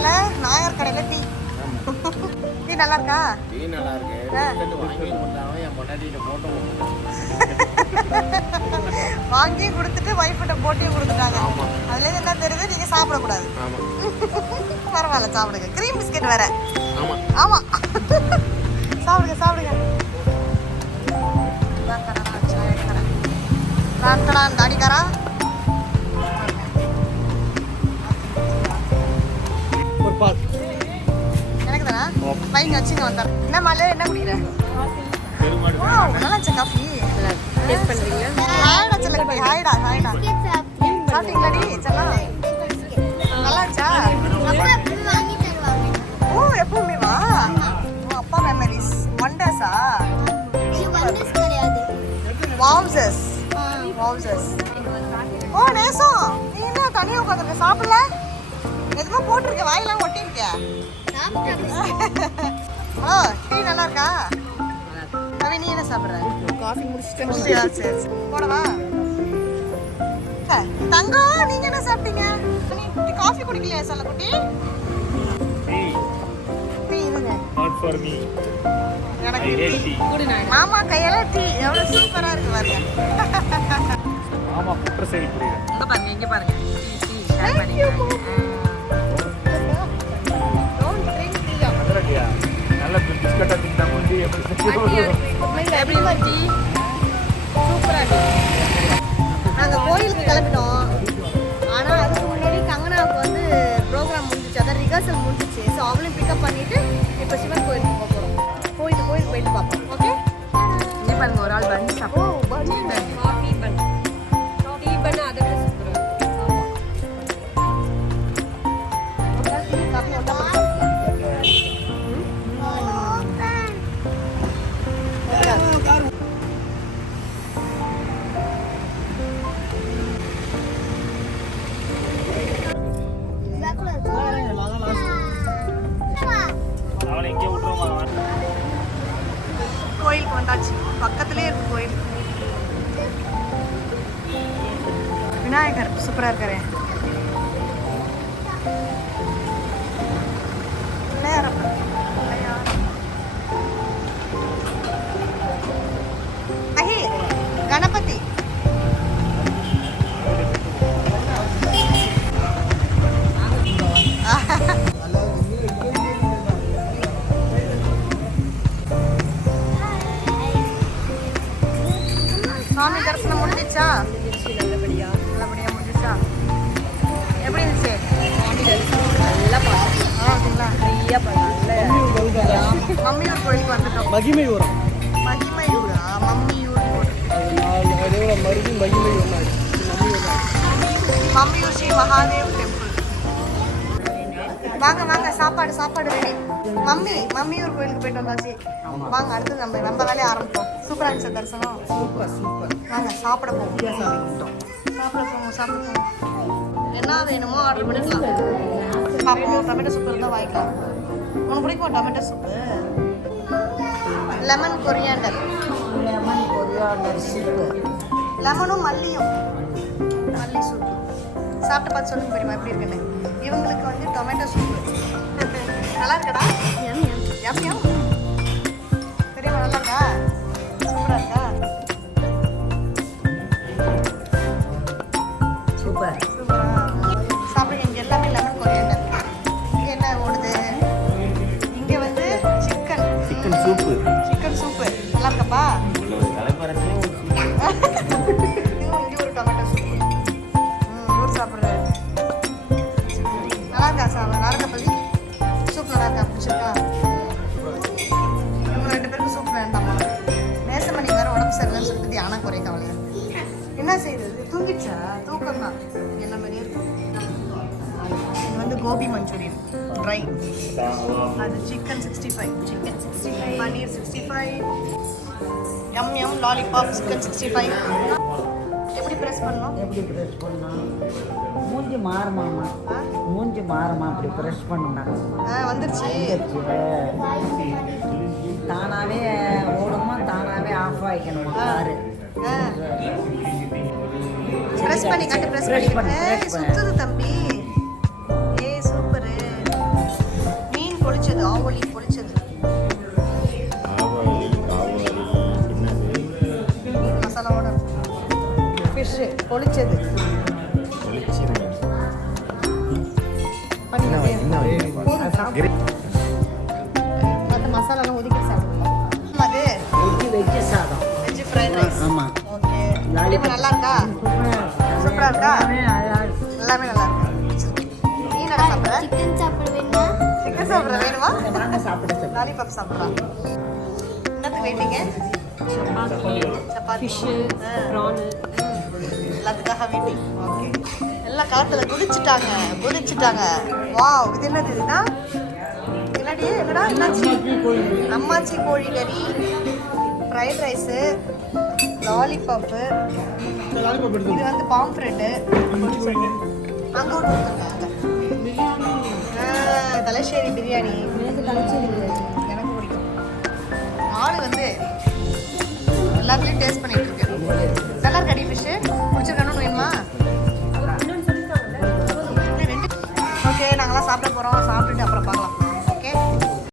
அதனால நாயர் கடையில tea. Tea நல்லா இருக்கா டீ நல்லா இருக்கு வாங்கி கொடுத்துட்டு ஒய்ஃப்கிட்ட போட்டியும் கொடுத்துட்டாங்க. அதுல என்ன தெரியுது? நீங்க சாப்பிடக்கூடாது. பரவாயில்ல சாப்பிடுங்க. க்ரீம் பிஸ்கெட் வேற. ஆமா. சாப்பிடுங்க சாப்பிடுங்க. சாய கடை. ராக்கடா, பையன் வச்சுங்க வந்தார் என்ன மலை என்ன குடிக்கிற? நல்லா இருந்துச்சு காஃபி டேஸ்ட் பண்ணுறீங்களா ஹாய்டா செல்லக்குட்டி ஹாய்டா ஹாய்டா சாப்பிட்டீங்களாடி செல்லம் நல்லா இருந்துச்சா? ஓ எப்பவுமே வா. ஓ அப்பா மெமரிஸ் ஒண்டர்ஸா வாவ்சஸ் வாவ்சஸ் ஓ நேசம். நீ என்ன தனியா உட்காந்துருக்க சாப்பிடல? எதுவுமே போட்டிருக்க? வாயெல்லாம் ஒட்டியிருக்க? ஓ டீ நல்லா இருக்கா ரவி நீ என்ன சாப்பிட்ற? காஃபி முடிச்சுட்டு முடிச்சியா? சரி சரி. போடவா? ஹே, தங்கம் நீங்க என்ன சாப்பிட்டீங்க? நீ காஃபி குடிக்கலையா செல்லக்குட்டி மாமா கையால டீ. எவ்வளவு சூப்பரா இருக்கு பாருங்க. ஆமாம் குற்ற சரி புரியுது இங்க பாருங்க இங்க பாருங்க. நல்ல பிஸ்கட்டை தின்னா முந்தி எப்படி எப்படி சூப்பரா நாங்க கோயிலுக்கு கிளம்பிட்டோம். ஆனா அதுக்கு முன்னாடி கங்கனாவுக்கு வந்து ப்ரோக்ராம் முடிஞ்சிச்சு. அதான் ரிஹர்சல் முடிஞ்சிச்சு. ஸோ அவளையும் பிக்கப் பண்ணிட்டு இப்போ சிவன் வந்தாச்சு. பக்கத்துலேயே இருக்கு கோயில். விநாயகர் சூப்பராக இருக்காரு. மம்மியூர் கோயிலுக்கு வந்துட்டோம். மகிமை வரும் மகிமையூரா? மம்மியூர் மறுபடியும் மகிமை ஒன்றாச்சு மம்மியூர் ஸ்ரீ மகாதேவ் டெம்பிள். வாங்க வாங்க சாப்பாடு சாப்பாடு ரெடி மம்மி மம்மியூர் கோயிலுக்கு போயிட்டு வந்தாச்சு. வாங்க அடுத்து நம்ம நம்ம வேலையை ஆரம்பிப்போம். சூப்பரா இருந்துச்சு தரிசனம். Super super. வாங்க சாப்பிட போவோம். சாப்பிட போவோம் சாப்பிட போவோம். என்ன வேணுமோ ஆர்டர் பண்ணிக்கலாம் பார்ப்போம் டொமேட்டோ சூப் இருந்தால் வாங்கிக்கலாம். உனக்கு பிடிக்குமா tomato soup. Lemon coriander. Lemon coriander soup. லெமனும் மல்லியும். மல்லி சூப் சாப்பிட்டு பார்த்து சொல்லுங்க பெரியமா எப்படி இருக்குன்னு. இவங்களுக்கு வந்து டொமேட்டோ சூப் நல்லா இருக்கடா? Yum yum. பெரியம்மா நல்லா இருக்கா? சூப்பரா இருக்கா? சூப்பர். செய்யுது தூங்கிடுச்சா? தூக்கம் தான் என்ன மாதிரியே இருக்கும்? இது வந்து கோபி மஞ்சூரியன். ட்ரை அது chicken sixty five chicken sixty five paneer sixty five M M lollipop chicken sixty five எப்படி ப்ரெஸ் பண்ணணும்? எப்படி ப்ரெஷ் பண்ணலாம் மூஞ்சி மாறுமாமா ஆ? மூஞ்சி மாறுமா அப்படி ப்ரெஷ் பண்ணா ஆ வந்துருச்சு. தானாவே ஓடுமா தானாவே ஆஃப் ஆகிக்கணுமா காரு பிரஸ் பண்ணி காட்டு பிரஸ் பண்ணி. சுத்துது தம்பி. ஏய் சூப்பர் மீன் பொளிச்சது ஆவலி பொளிச்சது மீன் மசாலாவோட. ஃபிஷ் பொளிச்சது மற்ற மசாலாலாம் ஒதுக்கி சாப்பிடுவோம் அது. சாதம். வெஜ் ஃப்ரைட் ரைஸ் ஆமாம் நல்லா இருக்கா? இருக்கா? எல்லாமே நல்லா இருக்கு. நீ என்ன சாப்பிட்ற? சிக்கன் சாப்பிட வேணுமா? சிக்கன் வேணுமா? சாப்பிட. லாலிபாப் சாப்பிட்றான் என்னத்துக்கு வெயிட்டிங்க சப்பாத்தி. ஆ. ப்ரானு எல்லாத்துக்காக வெயிட்டிங் ஓகே எல்லாம் காத்துல குதிச்சுட்டாங்க குதிச்சுட்டாங்க வாவ் இது என்னது இதுனா? என்னடி? என்னடா? என்னாச்சு? அம்மாச்சி கோழி கறி. ஃப்ரைட் ரைஸு லாலிபாப்பு இது வந்து பாம்ஃப்ரெட்டு அங்கே ஒன்று கொடுத்துருக்காங்க. தலைச்சேரி பிரியாணி. எனக்கு எனக்கு பிடிக்கும். ஆள் வந்து எல்லாத்துலேயும் டேஸ்ட் பண்ணிட்டு